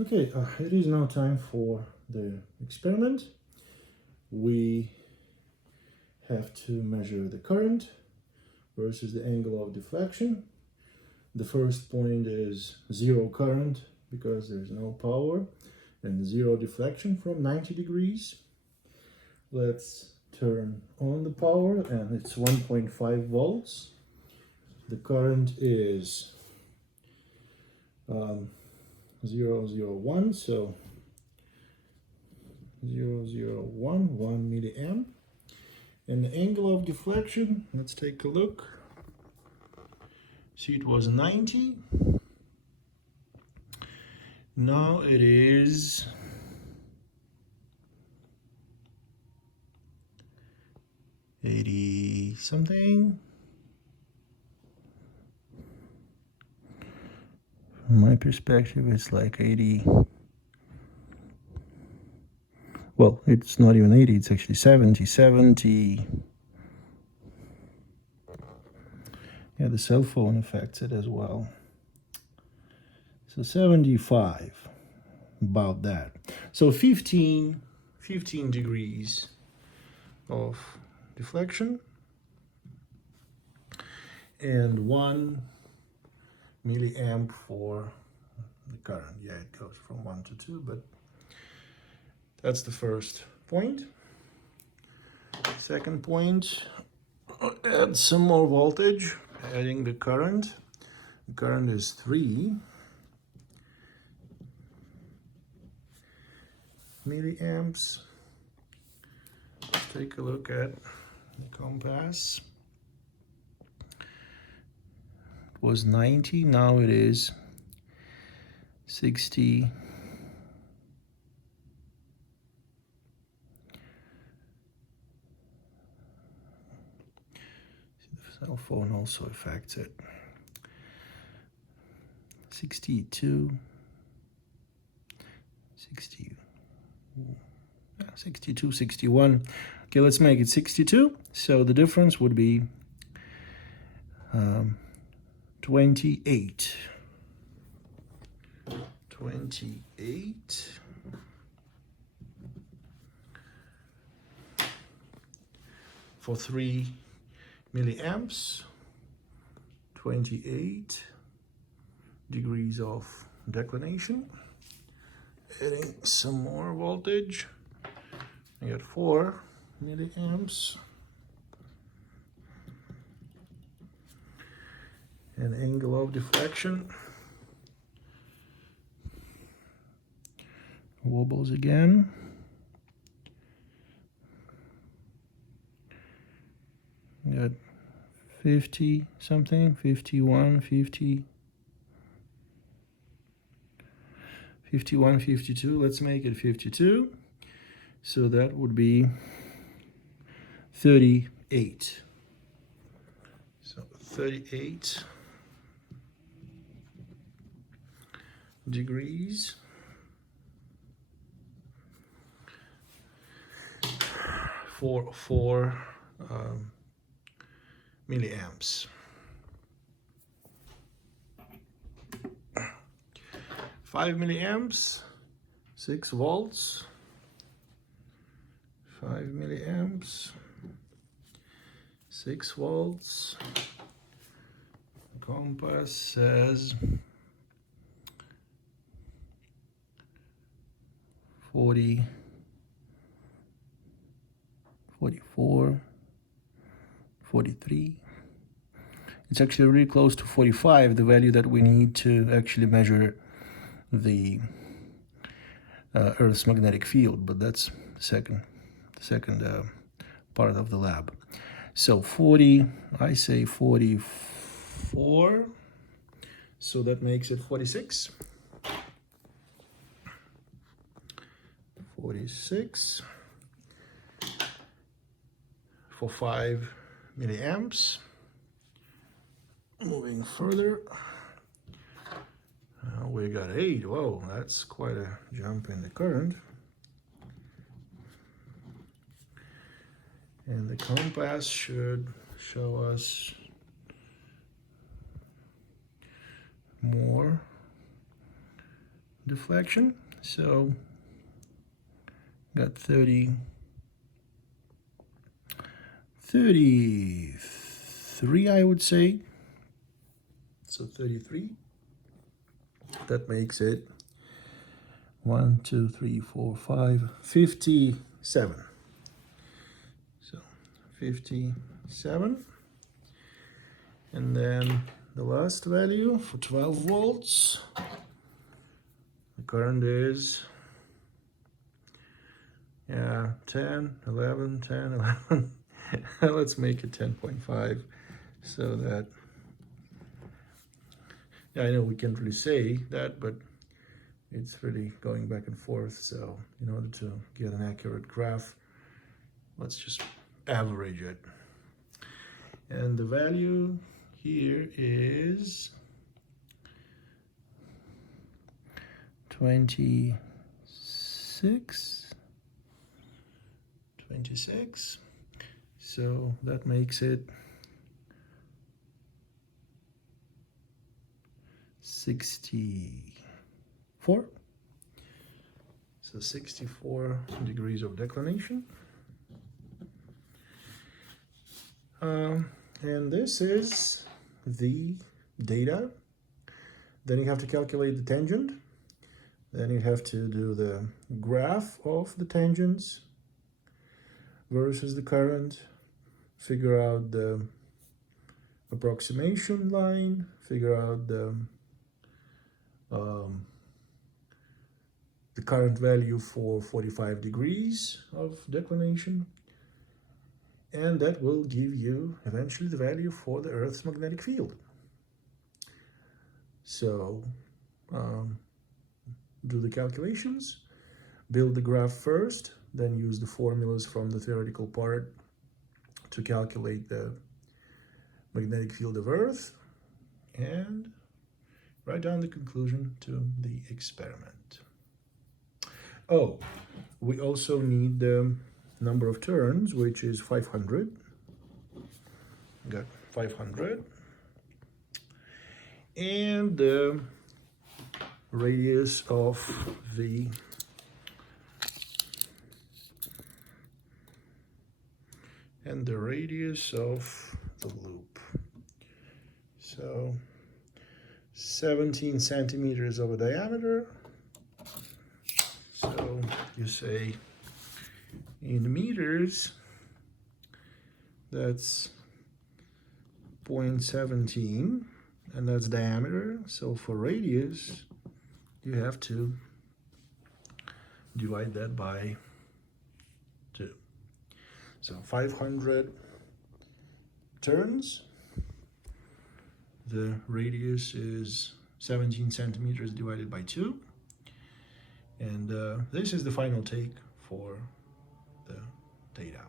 Okay, it is now time for the experiment. We have to measure the current versus the angle of deflection. The first point is zero current because there's no power, and zero deflection from 90 degrees. Let's turn on the power, and it's 1.5 volts. The current is 001, so 001, 1 milliamp. And the angle of deflection, let's take a look. See, it was 90. Now it is 80 something. From my perspective, it's like 80. Well, it's not even 80, it's actually 70. Yeah, the cell phone affects it as well. So 75, about that. So 15 degrees of deflection and 1 milliamp for the current. Yeah, it goes from 1 to 2, but that's the first point. Second point, add some more voltage, adding the current. The current is 3 milliamps. Let's take a look at the compass. It was 90, now it is 60. The cell phone also affects it. 62, 60, 62, 61. Okay, let's make it 62. So the difference would be 28. 28 for 3 milliamps. 28 degrees of declination. Adding some more voltage. I got 4 milliamps. And angle of deflection. Wobbles again. Got 50 something, 51, 50. 51, 52, let's make it 52. So that would be 38. So 38 degrees. For 4 milliamps. 5 milliamps, 6 volts. 5 milliamps, 6 volts. The compass says 40, 44, 43. It's actually really close to 45, the value that we need to actually measure the Earth's magnetic field, but that's the second part of the lab. So 40, I say 44, so that makes it 46. 46 for 5 milliamps. Moving further, we got 8. Whoa, that's quite a jump in the current. And the compass should show us more deflection. So got 33, I would say. So 33. That makes it 1, 2, 3, 4, 5, 57. So 57. And then the last value for 12 volts. The current is 10, 11, 10, 11. Let's make it 10.5 so that, I know we can't really say that, but it's really going back and forth. So in order to get an accurate graph, let's just average it. And the value here is 26. So that makes it 64. So 64 degrees of declination. And this is the data. Then you have to calculate the tangent. Then you have to do the graph of the tangents versus the current, figure out the approximation line, figure out the current value for 45 degrees of declination, and that will give you eventually the value for the Earth's magnetic field. So do the calculations, build the graph first, then use the formulas from the theoretical part to calculate the magnetic field of Earth, and write down the conclusion to the experiment. Oh, we also need the number of turns, which is 500. Got 500. And the radius of the loop. So 17 centimeters of a diameter. So you say in meters, that's 0.17, and that's diameter. So for radius, you have to divide that by 2. So 500 turns. The radius is 17 centimeters divided by 2. And this is the final take for the data.